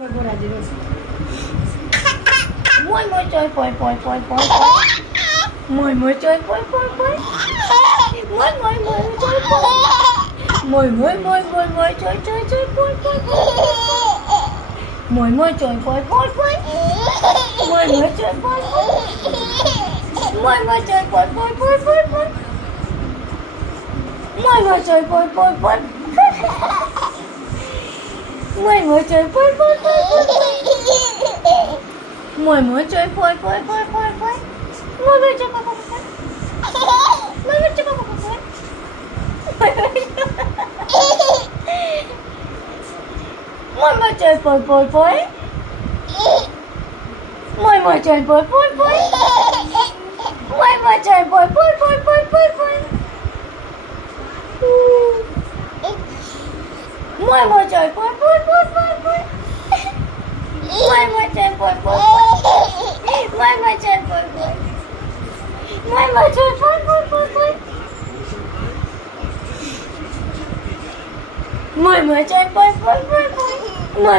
Moi moi chơi poi poi poi poi. Moi moi chơi poi poi poi. Moi moi moi chơi poi. Moi moi moi moi moi chơi chơi chơi poi poi poi. Moi moi chơi poi poi poi. Moi moi chơi poi poi. Moi moi chơi poi poi poi poi poi. Moi moi chơi poi poi poi. Moi moi chơi poi poi poi poi. Moi moi chơi poi poi poi poi poi. Moi moi chơi poi poi poi. Moi moi chơi poi poi poi. Moi moi chơi poi poi poi. Moi moi chơi poi poi poi. Moi moi chơi poi poi poi poi poi poi. Moi moi chơi poi poi poi poi poi. Moi moi chơi poi poi poi. Moi moi chơi poi poi. Moi moi chơi poi poi poi poi. Moi moi chơi poi poi poi poi.